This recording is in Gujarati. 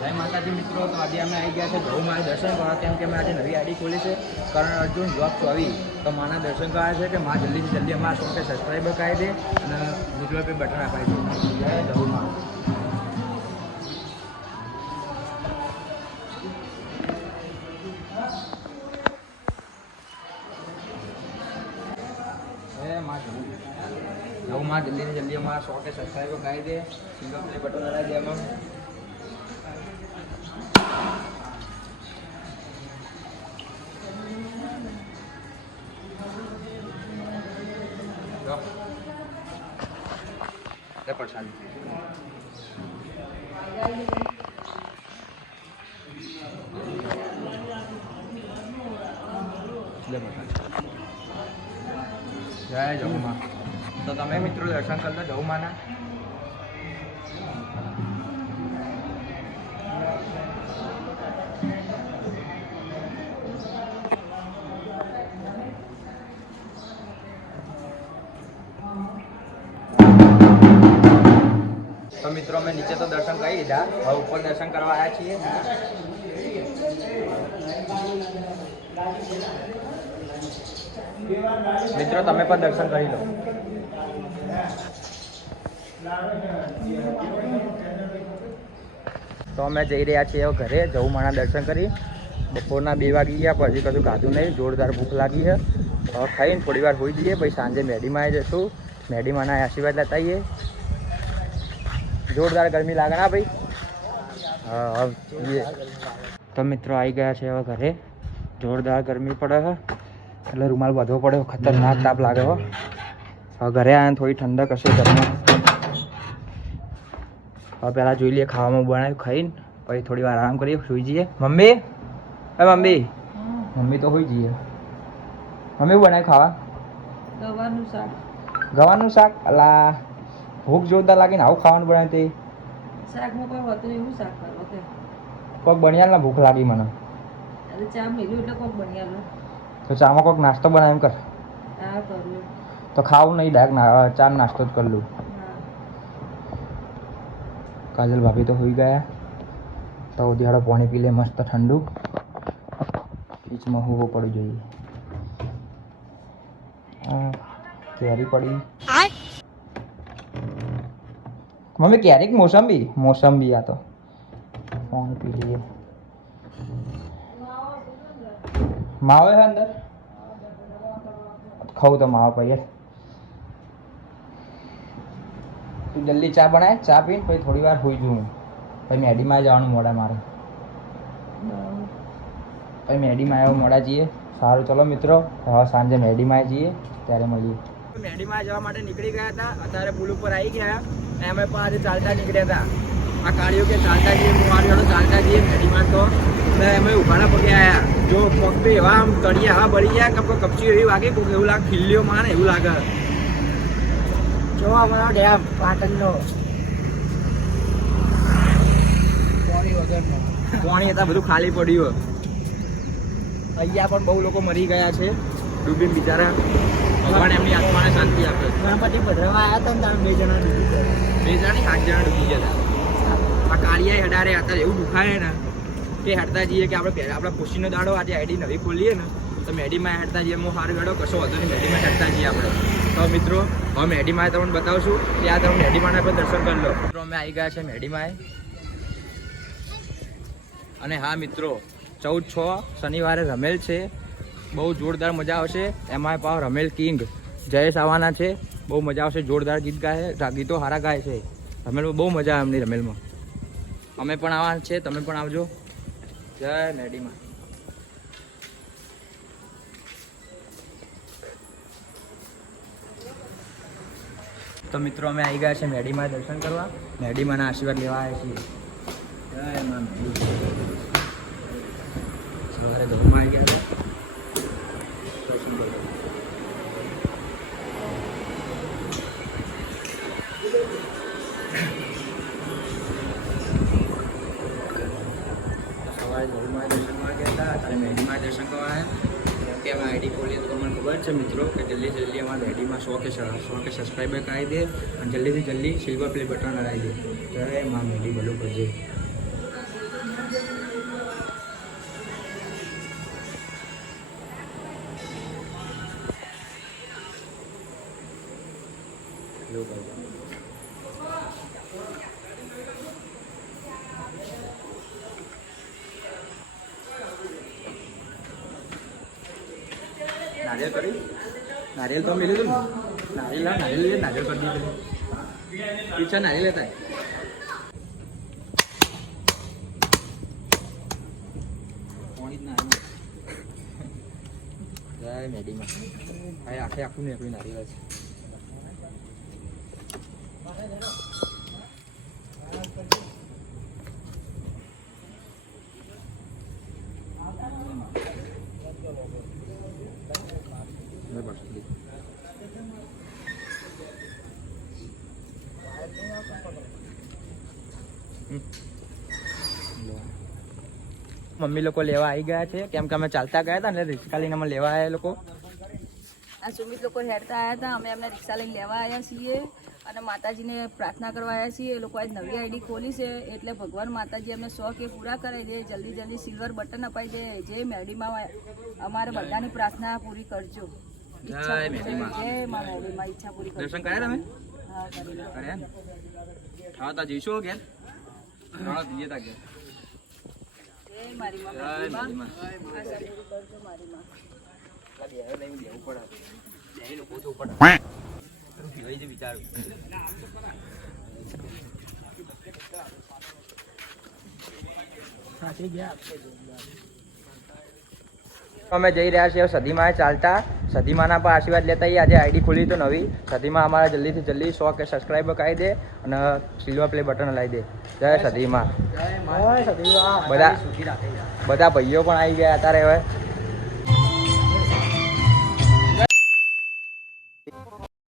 જય માતાજી મિત્રો, તો આજે અમે આવી ગયા છે ગૌ માના દર્શન કરવા, કેમ કે અમે આજે નવી આઈડી ખોલી છે કરણ અર્જુન જોબ 24, તો માના દર્શન કરવા છે કે માં જલ્દીથી જલ્દી અમારા 100 સબસ્ક્રાઈબર કરી દે અને ગૂગલ પે બટન અપાઈ દે. જય ગૌ માં. ગૌ માં જલ્દીથી જલ્દી અમારા 100 સબસ્ક્રાઈબર કરી દે, ગૂગલ પે બટન અડાઈ દે. અમે प्रसाद जय जय मां. तो तमे मित्रों दर्शन करता जय माना. तो मित्रों में नीचे तो दर्शन कर लीधा, હવે ઉપર દર્શન કરવા આવ્યા છીએ. મિત્રો તમે પણ દર્શન કરી લો. તો અમે જઈ રહ્યા છીએ ઘરે. જવું માના દર્શન કરી બપોરના 2 વાગી ગયા, પછી કશું ખાધું નહીં, જોરદાર ભૂખ લાગી છે. હવે ખાઈને થોડી વાર હોઈ જઈએ, પછી સાંજે મેડીમાં આવી જશું. મેડીમાંના આશીર્વાદ લેતા આવીએ. જોરદાર ગરમી લાગે ના ભાઈ. હા તો મિત્રો આવી ગયા છે હવે ઘરે. જોરદાર ગરમી પડે છે એટલે રૂમાલ બાંધવો પડે, ખતરનાક તાપ લાગે હો. હવે ઘરે આવ્યા થોડી ઠંડક હશે ઘરમાં. હવે પહેલાં જોઈ લઈએ ખાવામાં બનાવ્યું, ખાઈને પછી થોડી વાર આરામ કરીએ, સુઈ જઈએ. મમ્મી મમ્મી મમ્મી તો હોઈ જઈએ. મમ્મી બનાવ્યું ખાવા? ગવાનું શાક. ગવાનું શાક? અલા ભૂખ જોરદાર લાગીને આવું ખાવાનું બનાવે તે શાકમાં કોઈ હોતું એવું શાક કરો કે કોઈક બનિયાલ ના ભૂખ લાગી મને. અરે ચા મેલ્યું એટલે કોઈક બનિયાલ. તો ચામાં કોઈક નાસ્તો બનાવ એમ કર. હા કરું. તો ખાવું નહીં, ડાયરેક્ટ ચા નાસ્તો જ કરી લઉં. કાજલ ભાભી તો હોઈ ગયા. તો દિહાડો પાણી પી લે મસ્ત ઠંડુ. ફ્રીજમાં હોવું પડવું જોઈએ. કેરી પડી. મમ્મી કેરીક મોસંબી? મોસંબી આ તો. પાણી પી લઈએ. માવો છે અંદર? ખાવું તો માવો પીએ. તું જલ્દી ચા બનાય, ચા પીને પછી થોડી વાર હોઈ જઉં. પછી મેડીમાં જવાનું મોડા મારે. પછી મેડીમાં આવ્યો મોડા જઈએ. સારું ચલો મિત્રો, હવે સાંજે મેડીમાં જઈએ ત્યારે મળીએ. મેડીમાં જવા માટે નીકળી ગયા હતા, અત્યારે પુલ ઉપર આવી ગયા. અમે પણ આજે ચાલતા નીકળ્યા હતા. આ કાળીઓ કે ચાલતા જઈએ, હું વાળો ચાલતા જઈએ મેડીમાં. તો અમે ઉભાના પગે આવ્યા. જો પગ તો એવા આમ તળિયા હવા બળી ગયા, કપચી એવી વાગે, કોઈક એવું લાગે, ખીલ્લીઓ માને એવું લાગે. જો અમારો ડેમ પાટણનો પાણી વગરનો પાણી હતા, બધું ખાલી પડ્યું. અહીંયા પણ બહુ લોકો મરી ગયા છે ડૂબીને બિચારા. ભગવાન એમની આત્માને શાંતિ આપે. ગણપતિ ભદ્રવા આવ્યા હતા ને 2 જણા ડૂબી ગયા. 2 જણા નહીં, 7 જણા ડૂબી ગયા હતા. આ કાળિયા હડારે હતા, એવું દુખાય ને કે હેડતા જઈએ કે આપણે ખુશીનો દાડો આજે આઈડી નવી ખોલીએ ને તો મેડીમાં હેડતા જઈએ. હું સારું હેડો કશો વધુ નહીં, મેડીમાં હેડતા જઈએ આપણે. તો મિત્રો હવે મેડીમાં તમને બતાવશું કે આ તમે મેડીમાં પણ દર્શન કરી લો. મિત્રો અમે આવી ગયા છે મેડીમાં. અને હા મિત્રો 14/6 શનિવારે રમેલ છે, બહુ જોરદાર મજા આવશે. એમાં પાવ રમેલ કિંગ જયેશ આવવાના છે, બહુ મજા આવશે. જોરદાર ગીત ગાય, ગીતો સારા ગાય છે રમેલમાં, બહુ મજા આવે એમની રમેલમાં. અમે પણ આવવાના છે, તમે પણ આવજો. જય મેડીમાં. તો મિત્રો અમે આવી ગયા છે મેડીમાં દર્શન કરવા. મેડીમાંના આશીર્વાદ લેવા આવ્યા છીએ. જય મા મેડી. સવારે ઘરમાં આવી ગયા હતા. દર્શન કરવા કે અમે આઈડી ખોલીએ તો મને ખબર છે મિત્રો કે જલ્દી અમારા આઈડીમાં 100 સબસ્ક્રાઈબર કરાવી દે અને જલ્દીથી જલ્દી સિલ્વર પ્લે બટન હરાવી દે. જય મા મેડી ભલું કરજે. એવું કહે છે. નારિયેલ કરી નારિયેલ તો મેલું હતું ને નારિયેલ લઈએ નારિયેલ કરી દીધું ઈચ્છા નારિયેલ લેતા જય મેડીમાં આખે આખું ને આપણી નારિયેલ છે. મમ્મી લોકો લેવા આવી ગયા છે કેમ કે અમે ચાલતા ગયા હતા ને રિક્ષા લઈને અમે લેવા આવ્યા લોકો. આ સુમિત લોકો હેરતા આવ્યા હતા, અમે એમને રિક્ષા લઈને લેવા આવ્યા છીએ અને માતાજીને પ્રાર્થના કરવા આવ્યા છીએ. એ લોકો આજ નવી આઈડી ખોલી છે એટલે ભગવાન માતાજી અમને 100K પૂરા કરાવી દે, જલ્દી જલ્દી સિલ્વર બટન અપાઈ દે. જે મેડીમાં અમારે બધાની પ્રાર્થના પૂરી કરજો. જય મેડીમાં. જય મા મેડીમાં ઈચ્છા પૂરી કરજો. દર્શન કર્યા તમે? હા, કરી લો. કર્યા ને? ખાવા જઈશું ઘેર? ખાવા જઈએ તા ઘેર. જય મારી માં જય મેડીમાં. મેડીમાં. આશા પૂરી કરજો મારી માં. દેવું પડે દેવું પૂછવું પડે પીવાઈ છે વિચારું. અમે જઈ રહ્યા છીએ સદીમાં ચાલતા. સદીમાના પર આશીર્વાદ લેતા આજે આઈડી ખોલી તો નવી. સદીમાં અમારા જલ્દીથી જલ્દી 100K સબસ્ક્રાઈબર કરી દે અને સિલ્વર પ્લે બટન લાવી દે. જય સદીમાં. બધા ભાઈઓ પણ આવી ગયા અત્યારે હવે